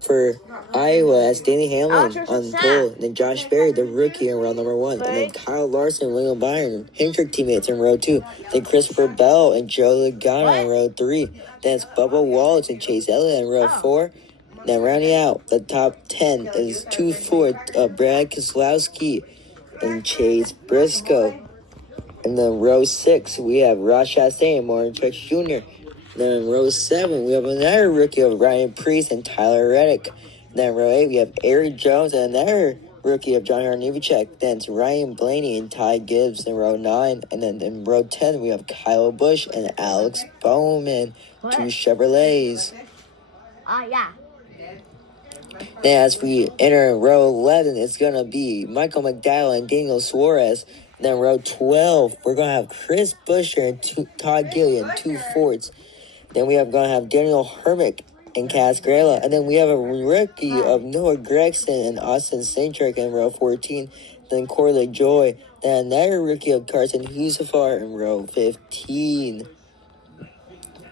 For Iowa, that's Danny Hamlin on pole. Then Josh Berry, the rookie, in row number 1. And then Kyle Larson, William Byron, Hendrick teammates in row 2. Then Christopher Bell and Joe Logano in row 3. Then it's Bubba Wallace and Chase Elliott in row 4. Then rounding out the top 10 is 2 Ford, Brad Keselowski and Chase Briscoe. And then row 6, we have Ross Chastain and Martin Truex Jr. Then in row 7, we have another rookie of Ryan Preece and Tyler Reddick. Then in row 8, we have Eric Jones and another rookie of John Harnevicek. Then it's Ryan Blaney and Ty Gibbs in row 9. And then in row 10, we have Kyle Busch and Alex Bowman, 2 Chevrolets. Yeah. Then as we enter row 11, it's going to be Michael McDowell and Daniel Suarez. Then row 12, we're going to have Chris Buescher and Todd Gilliam, 2 Fords. Then we are going to have Daniel Hermick and Cass Grella. And then we have a rookie of Noah Gragson and Austin Cindric in row 14. Then Corley Joy. Then another rookie of Carson Husafar in row 15.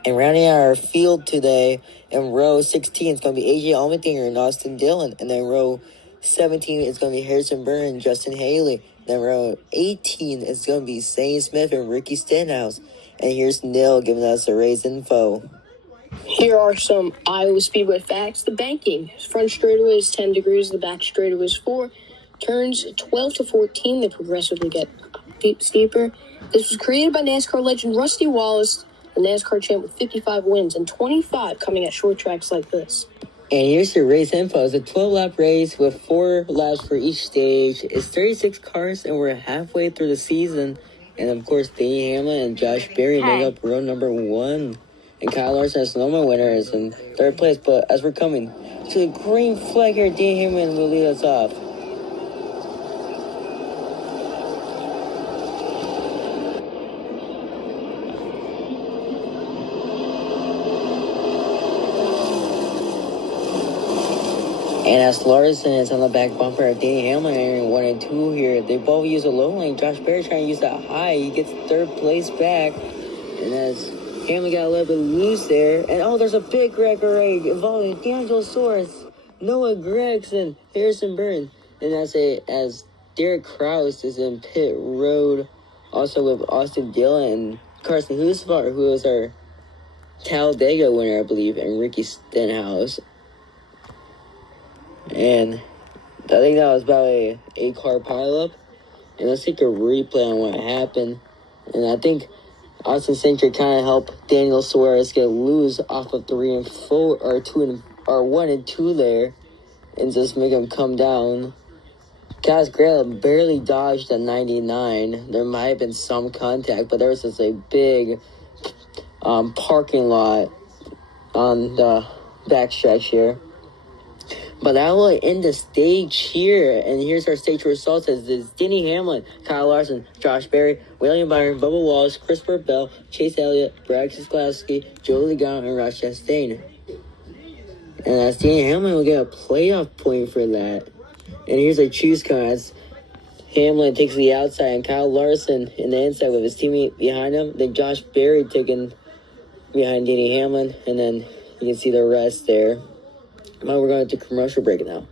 And rounding out our field today, in row 16, it's going to be AJ Allmendinger and Austin Dillon. And then row 17, it's going to be Harrison Burton and Justin Haley. Then row 18, it's going to be Zane Smith and Ricky Stenhouse. And here's Neil giving us the race info. Here are some Iowa Speedway facts. The banking. Front straightaway is 10 degrees. The back straightaway is 4. Turns 12 to 14. They progressively get steeper. This was created by NASCAR legend Rusty Wallace, a NASCAR champ with 55 wins and 25 coming at short tracks like this. And here's your race info. It's a 12-lap race with 4 laps for each stage. It's 36 cars, and we're halfway through the season. And, of course, Danny Hamlin and Josh Berry make up row number 1. And Kyle Larson, as Sonoma winner, is in 3rd place. But as we're coming to the green flag here, Danny Hamlin will lead us off. And as Larson is on the back bumper of Danny Hamlin entering 1 and 2 here, they both use a low lane. Josh Berry trying to use that high. He gets 3rd place back. And as Hamlin got a little bit loose there. And there's a big wreck already involving D'Angelo Soares, Noah Gragson, Harrison Burton. And as Derek Kraus is in pit road, also with Austin Dillon and Carson Husafar, who is our Talladega winner, I believe, and Ricky Stenhouse. And I think that was about a 8-car pileup. And let's take a replay on what happened. And I think Austin Cindric kind of helped Daniel Suarez get loose off of 3 and 4 or 1 and 2 there, and just make him come down. Cass Grella barely dodged at 99. There might have been some contact, but there was just a big parking lot on the backstretch here. But that will end the stage here. And here's our stage results. It's Denny Hamlin, Kyle Larson, Josh Berry, William Byron, Bubba Wallace, Christopher Bell, Chase Elliott, Brad Keselowski, Joe Logano, and Ross Chastain. And as Denny Hamlin will get a playoff point for that. And here's a choose count as Hamlin takes the outside and Kyle Larson in the inside with his teammate behind him. Then Josh Berry taking behind Denny Hamlin. And then you can see the rest there. Now we're going to commercial break now.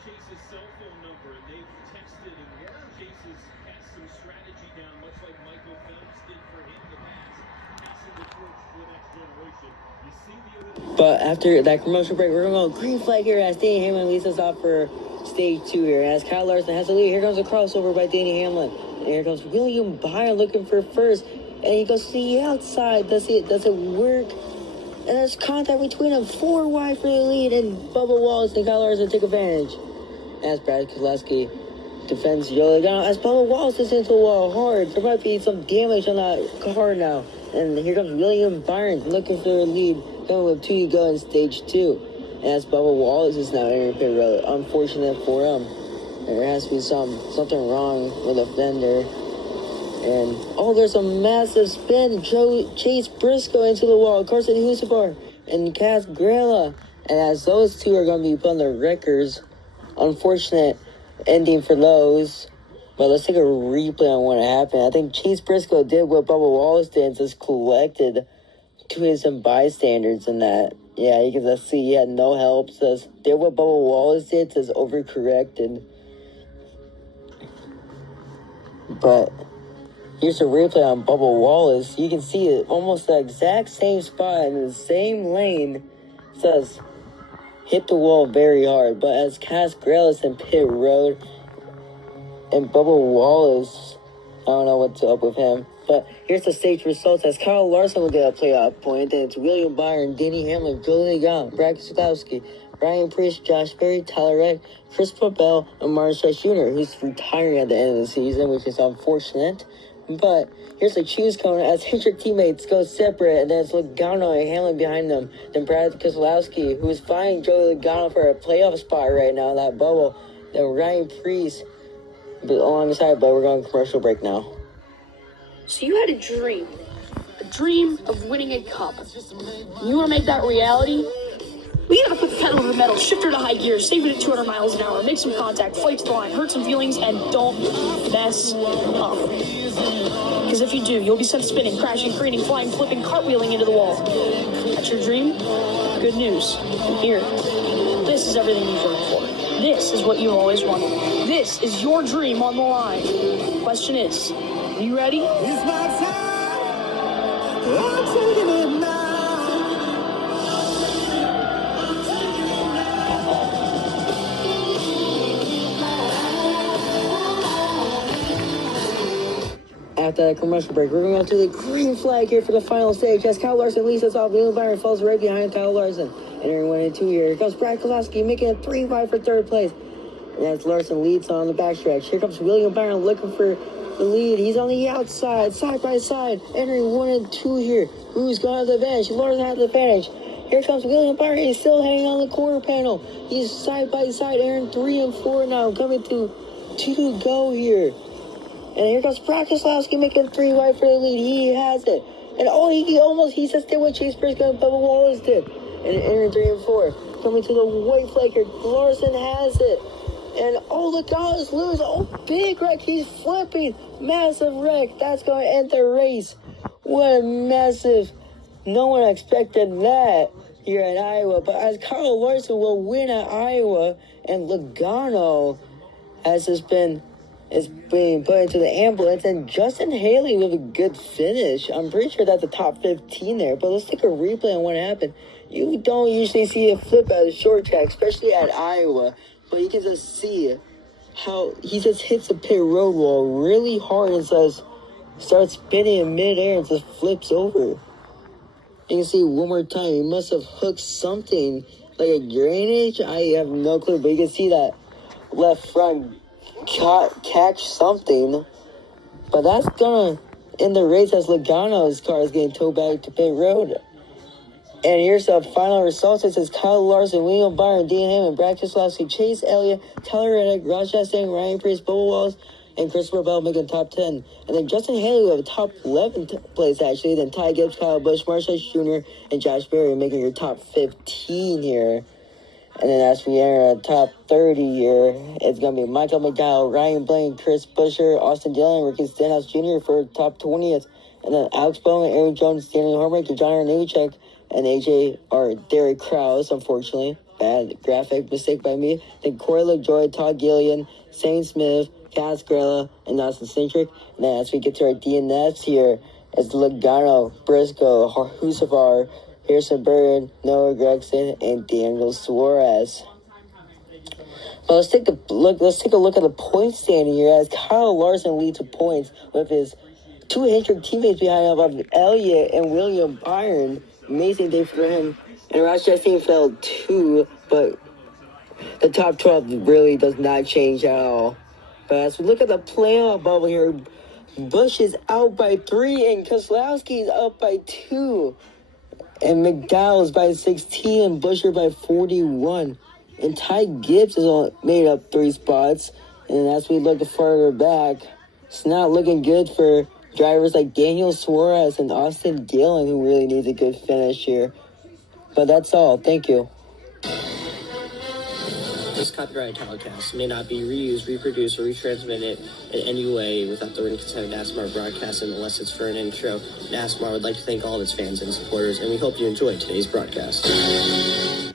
Chase's cell phone number, and they've texted, and Chase has passed some strategy down, much like Michael Phelps did for him in the past, passing the torch for the next generation. You see the But after that commercial break, we're going to go green flag here as Danny Hamlin leads us off for stage 2 here. As Kyle Larson has the lead, here comes a crossover by Danny Hamlin. And here comes William Byron looking for first. And he goes to the outside. Does it work? And there's contact between them. 4 wide for the lead. And Bubba Wallace and Kyle Larson take advantage. As Brad Keselowski defends Joe Logano. As Bubba Wallace is into the wall hard. There might be some damage on that car now. And here comes William Byron looking for the lead. Going with 2 to go in stage 2. And as Bubba Wallace is now entering pit road. Unfortunate for him. There has to be something wrong with the fender. And, there's a massive spin. Chase Briscoe into the wall. Carson Husafar. and Casgrilla. And as those two are going to be putting their records, unfortunate ending for those. But let's take a replay on what happened. I think Chase Briscoe did what Bubba Wallace did and just collected to some bystanders in that. Yeah, you can just see he had no help. Says did what Bubba Wallace did, says overcorrected. But here's a replay on Bubba Wallace. You can see it almost the exact same spot in the same lane. It says hit the wall very hard. But as Cass Grellis in pit road and Bubba Wallace, I don't know what's up with him. But here's the stage results as Kyle Larson will get a playoff point. Then it's William Byron, Denny Hamlin, Joey Logano, Brad Keselowski, Ryan Preece, Josh Berry, Tyler Reddick, Christopher Bell, and Martin Truex Jr., who's retiring at the end of the season, which is unfortunate. But here's the choose cone as Hendrick teammates go separate, and then it's Logano and Hamlin behind them. Then Brad Keselowski, who's fighting Joey Logano for a playoff spot right now in that bubble. Then Ryan Preece alongside, but we're going commercial break now. So you had a dream of winning a cup. You want to make that reality? We gotta put the pedal to the metal, shift her to high gear, save it at 200 miles an hour, make some contact, fight to the line, hurt some feelings, and don't mess up. Because if you do, you'll be sent spinning, crashing, careening, flying, flipping, cartwheeling into the wall. That's your dream? Good news. And here, this is everything you've worked for. This is what you've always wanted. This is your dream on the line. Question is, are you ready? It's my time. I'm taking it now. After that commercial break, we're going to go to the green flag here for the final stage. As Kyle Larson leads us off, William Byron falls right behind Kyle Larson. Entering 1 and 2 here. Here comes Brad Keselowski making a 3-5 for third place. And as Larson leads on the backstretch, here comes William Byron looking for the lead. He's on the outside, side by side, entering 1 and 2 here. Who's going to have the advantage? Larson has the advantage. Here comes William Byron. He's still hanging on the quarter panel. He's side by side, entering 3 and 4 now, coming to 2 to go here. And here comes Brad Keselowski making 3 wide for the lead. He has it. And he just did what Chase Briscoe and Bubba Wallace did. And entering 3 and 4. Coming to the white flag here. Larson has it. And the guys lose. Big wreck. He's flipping. Massive wreck. That's going to end the race. What a massive. No one expected that here in Iowa. But as Kyle Larson will win at Iowa, and Logano has just been being put into the ambulance, and Justin Haley with a good finish. I'm pretty sure that's the top 15 there, but let's take a replay on what happened. You don't usually see a flip at a short track, especially at Iowa, but you can just see how he just hits the pit road wall really hard and starts spinning in midair and just flips over. You can see one more time, he must have hooked something like a drainage. I have no clue, but you can see that left front catch something, but that's gonna end the race as Logano's car is getting towed back to pit road. And here's the final results. It says Kyle Larson, William Byron, Dean Hammond, Brad Keselowski, Chase Elliott, Tyler Reddick, Ross Chastain, Ryan Preece, Bubba Wallace, and Christopher Bell making top 10. And then Justin Haley with a top 11 place actually. Then Ty Gibbs, Kyle Busch, Martin Truex Jr., and Josh Berry making your top 15 here. And then as we enter the top 30 here, it's going to be Michael McDowell, Ryan Blaney, Chris Buescher, Austin Dillon, Ricky Stenhouse Jr. for top 20th. And then Alex Bowman, Aaron Jones, Stanley Hormick, and John Nemechek, and Derek Krause, unfortunately. Bad graphic mistake by me. Then Corey LaJoy, Todd Gillian, Shane Smith, Cass Grella, and Austin Cindric. And then as we get to our DNFs here, it's Logano, Briscoe, Husafar, Harrison Burton, Noah Gragson, and Daniel Suarez. But let's take a look at the point standing here as Kyle Larson leads with points with his 2 Hendrick teammates behind him of Elliott and William Byron. Amazing day for him. And Ross Chastain fell 2, but the top 12 really does not change at all. But as we look at the playoff bubble here, Busch is out by 3 and Keselowski is up by 2. And McDowell's by 16 and Buescher by 41. And Ty Gibbs has made up 3 spots. And as we look further back, it's not looking good for drivers like Daniel Suarez and Austin Dillon, who really needs a good finish here. But that's all. Thank you. This copyrighted telecast may not be reused, reproduced, or retransmitted in any way without the written consent of NASCAR broadcasting unless it's for an intro. NASCAR would like to thank all of its fans and supporters, and we hope you enjoyed today's broadcast.